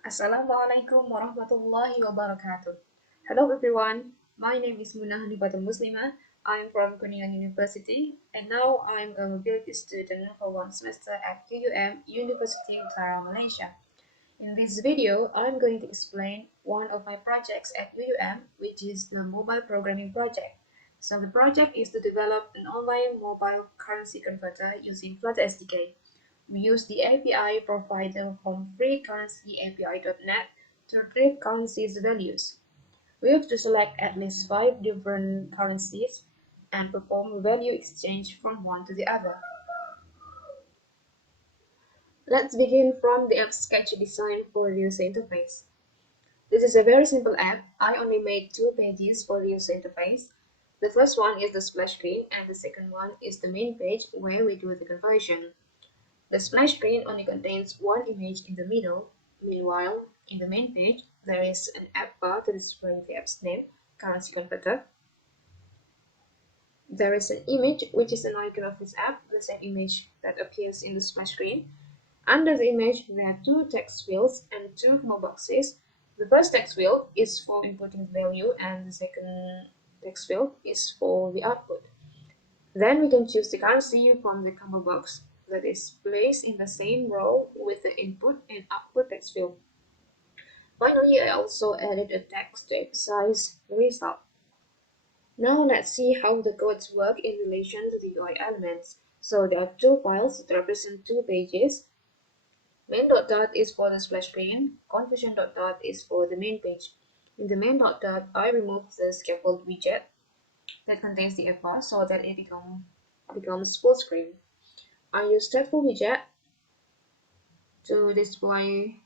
Assalamualaikum warahmatullahi wabarakatuh. Hello everyone, my name is Munah Hanifatul Muslimah. I'm from Kuningan University and now I'm a mobility student for one semester at UUM, University Utara, Malaysia. In this video, I'm going to explain one of my projects at UUM, which is the mobile programming project. So the project is to develop an online mobile currency converter using Flutter SDK. We use the API provided from freecurrencyAPI.net to retrieve currencies values. We have to select at least 5 different currencies and perform value exchange from one to the other. Let's begin from the app sketch design for the user interface. This is a very simple app. I only made 2 pages for the user interface. The first one is the splash screen and the second one is the main page where we do the conversion. The splash screen only contains one image in the middle. Meanwhile, in the main page, there is an app bar to display the app's name, Currency Converter. There is an image, which is an icon of this app, the same image that appears in the splash screen. Under the image, there are 2 text fields and 2 combo boxes. The first text field is for inputting the value, and the second text field is for the output. Then we can choose the currency from the combo box that is placed in the same row with the input and output text field. Finally, I also added a text to emphasize the result. Now let's see how the codes work in relation to the UI elements. So there are 2 files that represent 2 pages. Main.dot is for the splash screen, conversion.dot is for the main page. In the main.dot, I removed the scaffold widget that contains the app bar so that it becomes full screen. I use stateful widget to display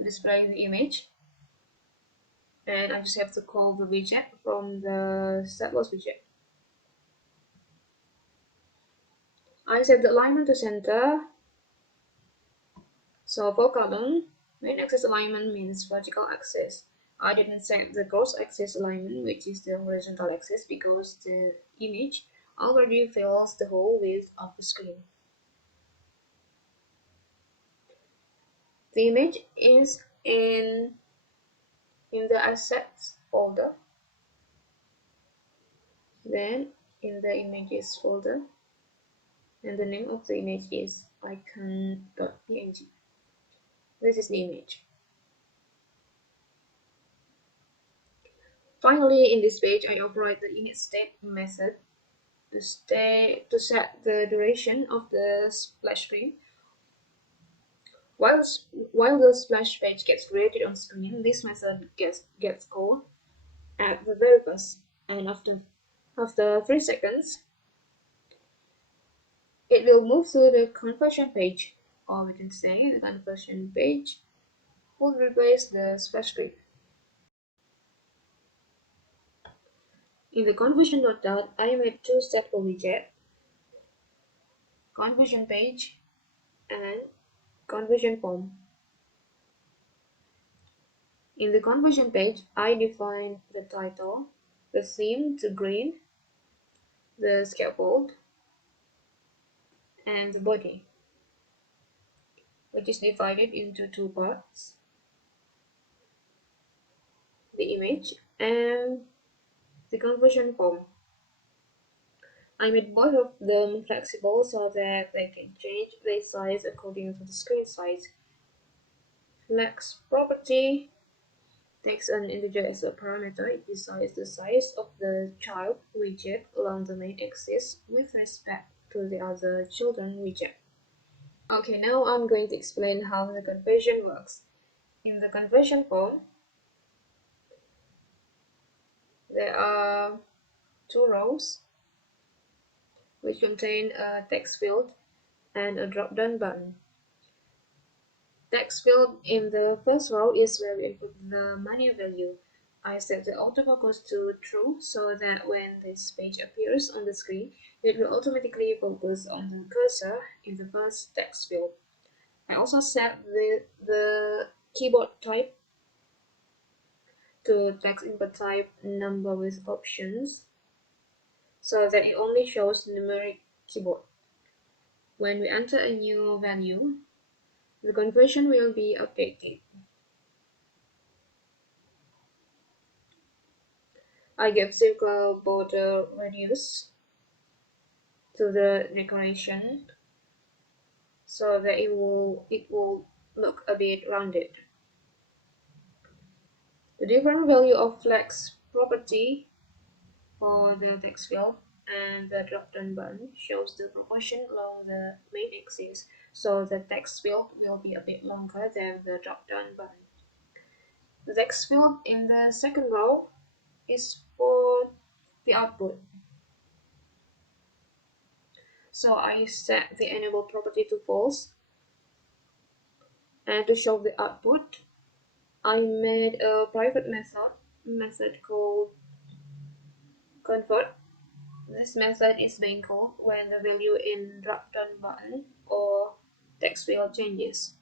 the image, and I just have to call the widget from the stateless widget. I set the alignment to center. So for column, main axis alignment means vertical axis. I didn't set the cross axis alignment, which is the horizontal axis, because the image already fills the whole width of the screen. The image is in the assets folder, then in the images folder, and the name of the image is icon.png. This is the image. Finally, in this page, I override the initState method to set the duration of the splash screen. While the splash page gets created on screen, this method gets called at the very first, and after 3 seconds, it will move to the conversion page, or we can say the conversion page will replace the splash screen. In the conversion.dot, I made 2 stateful widgets, conversion page and conversion form. In the conversion page, I define the title, the theme to green, the scaffold, and the body, which is divided into 2 parts, the image and the conversion form. I made both of them flexible so that they can change their size according to the screen size. Flex property takes an integer as a parameter. It decides the size of the child widget along the main axis with respect to the other children widget. Okay, now I'm going to explain how the conversion works. In the conversion form, there are 2 rows which contain a text field and a drop-down button. Text field in the first row is where we input the money value. I set the autofocus to true so that when this page appears on the screen, it will automatically focus on the cursor in the first text field. I also set the keyboard type to text input type number with options so that it only shows numeric keyboard. When we enter a new value, the conversion will be updated. I give circle border radius to the decoration so that it will look a bit rounded. The different value of flex property for the text field and the drop-down button shows the proportion along the main axis, so the text field will be a bit longer than the drop-down button. The text field in the second row is for the output. So I set the enable property to false, and to show the output, I made a private method called convert. This method is being called when the value in drop-down button or text field changes.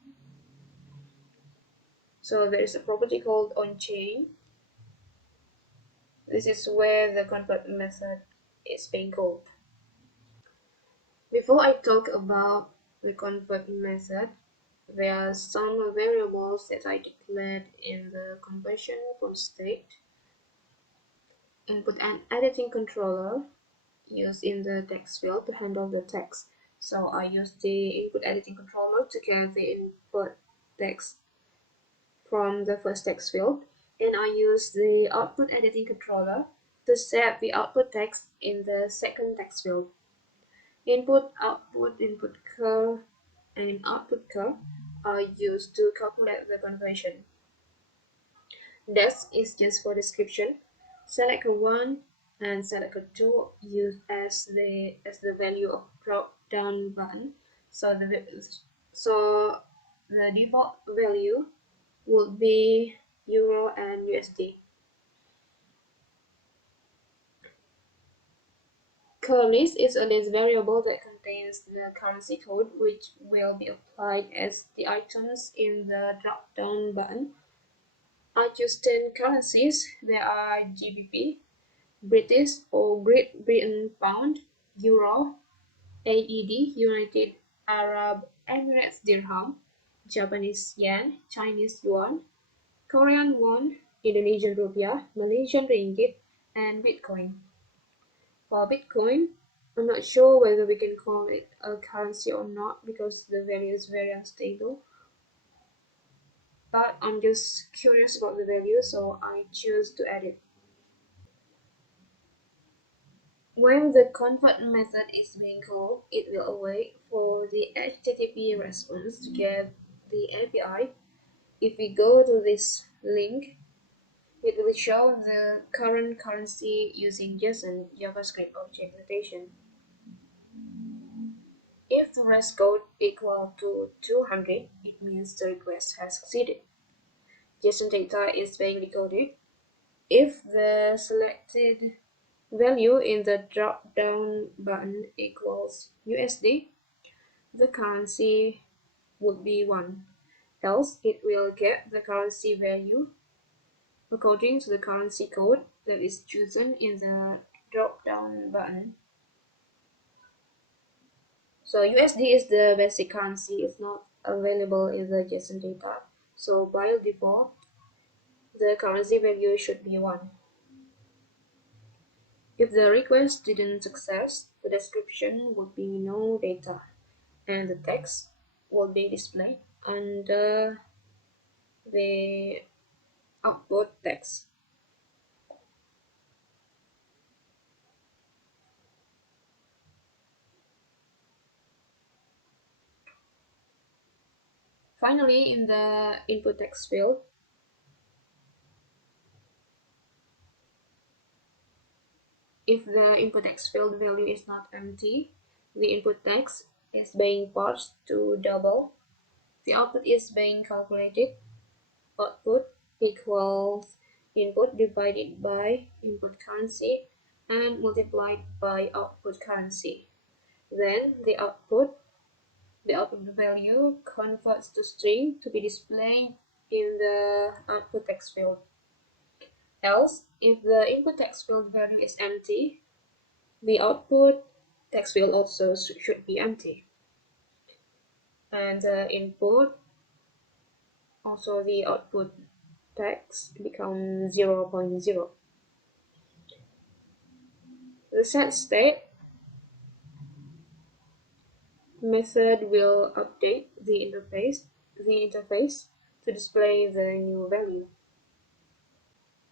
So there is a property called onChain. This is where the convert method is being called. Before I talk about the convert method, there are some variables that I declared in the conversion from state. Input and editing controller used in the text field to handle the text. So I use the input editing controller to get the input text from the first text field, and I use the output editing controller to set the output text in the second text field. Input, output, input curve, and output curve are used to calculate the conversion. Dash is just for description. Select a 1 and select a 2 used as the value of drop down button. So the default value would be Euro and USD. Currency is a list variable that contains the currency code, which will be applied as the items in the drop-down button. I choose 10 currencies. There are GBP, British or Great Britain Pound, Euro, AED, United Arab Emirates Dirham, Japanese Yen, Chinese Yuan, Korean Won, Indonesian Rupiah, Malaysian Ringgit, and Bitcoin. For Bitcoin, I'm not sure whether we can call it a currency or not because the value is very unstable. But I'm just curious about the value, so I choose to add it. When the convert method is being called, it will await for the HTTP response to get the API. If we go to this link, it will show the current currency using JSON JavaScript object notation. If the rest code equal to 200, it means the request has succeeded. JSON data is being decoded. If the selected value in the drop-down button equals USD, the currency would be 1. Else, it will get the currency value according to the currency code that is chosen in the drop-down button. So USD is the basic currency. It's not available in the JSON data. So by default, the currency value should be 1. If the request didn't success, the description would be no data, and the text will be displayed under the output text. Finally, in the input text field, if the input text field value is not empty, the input text is being parsed to double. The output is being calculated. Output equals input divided by input currency and multiplied by output currency. Then the output value converts to string to be displayed in the output text field. Else, if the input text field value is empty, the output text field also should be empty. And the input, also the output text becomes 0.0. the set state method will update the interface to display the new value.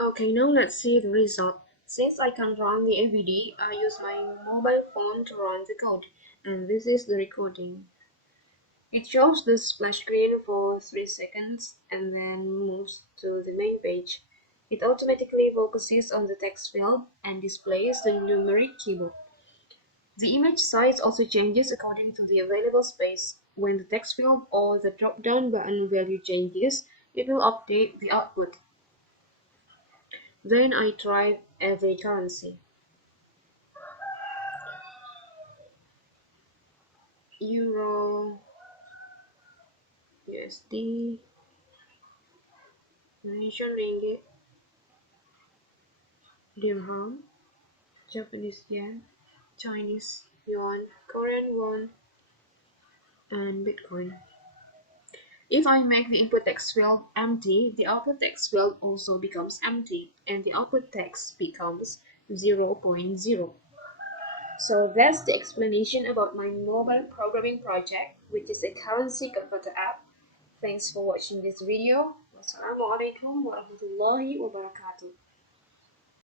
Okay, now let's see the result. Since I can't run the FVD, I use my mobile phone to run the code, and this is the recording. It shows the splash screen for 3 seconds and then moves to the main page. It automatically focuses on the text field and displays the numeric keyboard. The image size also changes according to the available space. When the text field or the drop-down button value changes, it will update the output. Then I tried every currency. Euro, USD, Malaysian ringgit, dirham, Japanese yen, Chinese yuan, Korean won, and Bitcoin. If I make the input text field empty, the output text field also becomes empty, and the output text becomes 0.0. So that's the explanation about my mobile programming project, which is a currency converter app. Thanks for watching this video. Wassalamualaikum warahmatullahi wabarakatuh.